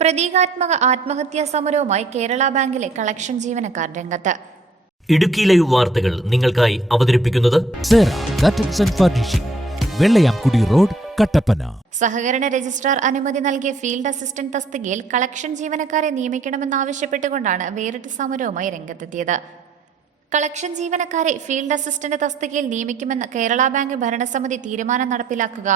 പ്രതീകാത്മക ആത്മഹത്യാ സമരവുമായി കേരള ബാങ്കിലെ കളക്ഷൻ ജീവനക്കാർ രംഗത്ത്. ഇടുക്കി ലൈവ് വാർത്തകൾ നിങ്ങൾക്കായി അവതരിപ്പിക്കുന്നത് വെള്ളയാംകുടി റോഡ് കട്ടപ്പന. സഹകരണ രജിസ്ട്രാർ അനുമതി നൽകിയ ഫീൽഡ് അസിസ്റ്റന്റ് തസ്തികയിൽ കളക്ഷൻ ജീവനക്കാരെ നിയമിക്കണമെന്നാവശ്യപ്പെട്ടുകൊണ്ടാണ് വേറിട്ട് സമരവുമായി രംഗത്തെത്തിയത്. കളക്ഷൻ ജീവനക്കാരെ ഫീൽഡ് അസിസ്റ്റന്റ് തസ്തികയിൽ നിയമിക്കുമെന്ന് കേരള ബാങ്ക് ഭരണസമിതി തീരുമാനം നടപ്പിലാക്കുക.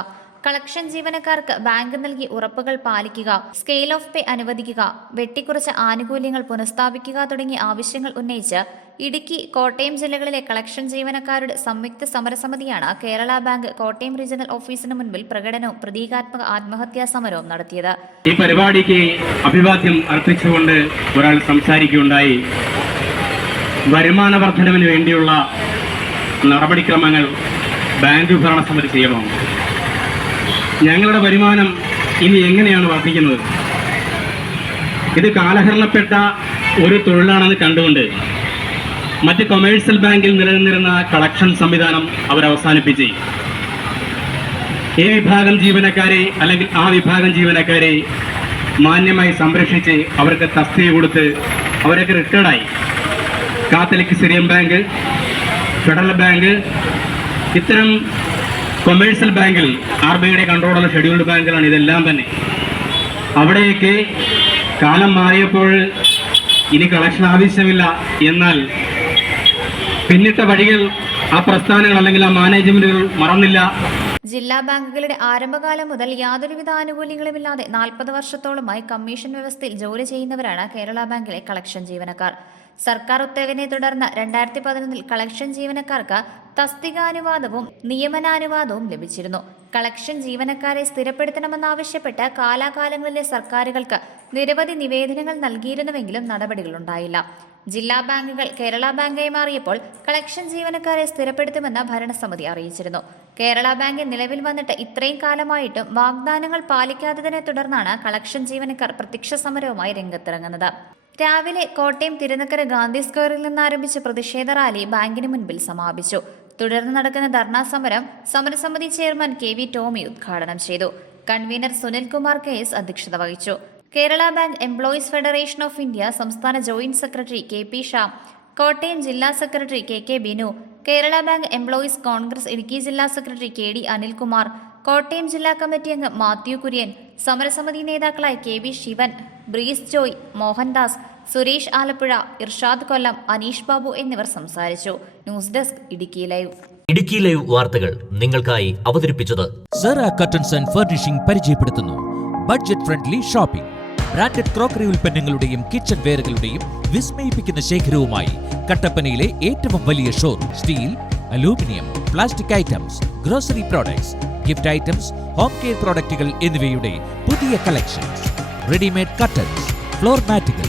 കളക്ഷൻ ജീവനക്കാർക്ക് ബാങ്ക് നൽകി ഉറപ്പുകൾ പാലിക്കുക സ്കെയിൽ ഓഫ് പേ അനുവദിക്കുക വെട്ടിക്കുറച്ച ആനുകൂല്യങ്ങൾ പുനഃസ്ഥാപിക്കുക തുടങ്ങിയ ആവശ്യങ്ങൾ ഉന്നയിച്ച് ഇടുക്കി കോട്ടയം ജില്ലകളിലെ കളക്ഷൻ ജീവനക്കാരുടെ സംയുക്ത സമരസമിതിയാണ് കേരള ബാങ്ക് കോട്ടയം റീജിയണൽ ഓഫീസിന് മുൻപിൽ പ്രകടനവും പ്രതീകാത്മക ആത്മഹത്യാ സമരവും നടത്തിയത്. ഈ പരിപാടിക്ക് അഭിവാദ്യം അർപ്പിച്ചുകൊണ്ട് ഒരാൾ സംസാരിക്കുകയുണ്ടായി. വരുമാന വർധനവിന് വേണ്ടിയുള്ള നടപടിക്രമങ്ങൾ ബാങ്ക് ഭരണസമിതി ചെയ്യണം. ഞങ്ങളുടെ വരുമാനം ഇനി എങ്ങനെയാണ് വർദ്ധിക്കുന്നത്? ഇത് കാലഹരണപ്പെട്ട ഒരു തൊഴിലാണെന്ന് കണ്ടുകൊണ്ട് മറ്റ് കൊമേഴ്സ്യൽ ബാങ്കിൽ നിലനിന്നിരുന്ന കളക്ഷൻ സംവിധാനം അവർ അവസാനിപ്പിച്ച്. ഈ വിഭാഗം ജീവനക്കാരെ അല്ലെങ്കിൽ ആ വിഭാഗം ജീവനക്കാരെ മാന്യമായി സംരക്ഷിച്ച് അവർക്ക് തസ്തിക കൊടുത്ത് അവരൊക്കെ റിട്ടയർഡായി Catholic Syrian bank federal bank ഇത്തരം കൊമേഴ്സ്യൽ ബാങ്കിൽ ആർ ബി ഐയുടെ കൺട്രോളുള്ള ഷെഡ്യൂൾഡ് ബാങ്കുകളാണ്. ഇതെല്ലാം തന്നെ. അവിടെയൊക്കെ കാലം മാറിയപ്പോൾ ഇനി കളക്ഷൻ ആവശ്യമില്ല. എന്നാൽ പിന്നിട്ട വഴികൾ ആ പ്രസ്ഥാനങ്ങൾ അല്ലെങ്കിൽ ആ മാനേജ്മെന്റുകൾ മറന്നില്ല. ജില്ലാ ബാങ്കുകളുടെ ആരംഭകാലം മുതൽ യാതൊരുവിധ ആനുകൂല്യങ്ങളുമില്ലാതെ നാൽപ്പത് വർഷത്തോളമായി കമ്മീഷൻ വ്യവസ്ഥയിൽ ജോലി ചെയ്യുന്നവരാണ് കേരള ബാങ്കിലെ കളക്ഷൻ ജീവനക്കാർ. സർക്കാർ ഉത്തരവിനെ തുടർന്ന് രണ്ടായിരത്തി പതിനൊന്നിൽ കളക്ഷൻ ജീവനക്കാർക്ക് തസ്തികാനുവാദവും നിയമനാനുവാദവും ലഭിച്ചിരുന്നു. കളക്ഷൻ ജീവനക്കാരെ സ്ഥിരപ്പെടുത്തണമെന്നാവശ്യപ്പെട്ട് കാലാകാലങ്ങളിലെ സർക്കാരുകൾക്ക് നിരവധി നിവേദനങ്ങൾ നൽകിയിരുന്നുവെങ്കിലും നടപടികളുണ്ടായില്ല ജില്ലാ ബാങ്കുകൾ കേരള ബാങ്കായി മാറിയപ്പോൾ കളക്ഷൻ ജീവനക്കാരെ സ്ഥിരപ്പെടുത്തുമെന്ന് ഭരണസമിതി അറിയിച്ചിരുന്നു. കേരള ബാങ്ക് നിലവിൽ വന്നിട്ട് ഇത്രയും കാലമായിട്ടും വാഗ്ദാനങ്ങൾ പാലിക്കാത്തതിനെ തുടർന്നാണ് കളക്ഷൻ ജീവനക്കാർ പ്രത്യക്ഷ സമരവുമായി രംഗത്തിറങ്ങുന്നത്. രാവിലെ കോട്ടയം തിരുനക്കര ഗാന്ധി സ്ക്വയറിൽ നിന്ന് ആരംഭിച്ച പ്രതിഷേധ റാലി ബാങ്കിന് മുൻപിൽ സമാപിച്ചു. തുടർന്ന് നടക്കുന്ന ധർണാ സമരം സമരസമിതി ചെയർമാൻ കെ വി ടോമി ഉദ്ഘാടനം ചെയ്തു. കൺവീനർ സുനിൽകുമാർ കെ എസ് അധ്യക്ഷത വഹിച്ചു. Kerala bank employees federation of India സംസ്ഥാന joint secretary K P Shah Kottayam ജില്ലാ secretary K K Binu Kerala bank employees Congress Idukki ജില്ലാ secretary K D Anilkumar Kottayam ജില്ലാ committee അംഗം മാത്യു കുര്യൻ സമരസമിതി നേതാക്കളായ കെ വി ശിവൻ ബ്രീസ് ജോയ് മോഹൻദാസ് സുരേഷ് ആലപ്പുഴ ഇർഷാദ് കൊല്ലം അനീഷ് ബാബു എന്നിവർ സംസാരിച്ചു. News desk Idukki live. Idukki live വാർത്തകൾ നിങ്ങൾക്കായി അവതരിപ്പിച്ചത് സെറ കർട്ടൻസ് ആൻഡ് ഫർണിഷിംഗ് പരിചയപ്പെടുത്തുന്നു. Budget friendly shopping branded crockery ഉൽപ്പന്നങ്ങളുടെയും കിച്ചൺ വെയറുകളുടെയും വിസ്മയിപ്പിക്കുന്ന ശേഖരവുമായി കട്ടപ്പനയിലെ ഏറ്റവും വലിയ showroom steel aluminium plastic items grocery products gift items home care പ്രോഡക്റ്റുകൾ എന്നിവയുടെ പുതിയ കളക്ഷൻസ് റെഡിമെയ്ഡ് കട്ടൻസ് ഫ്ലോർ മാറ്റുകൾ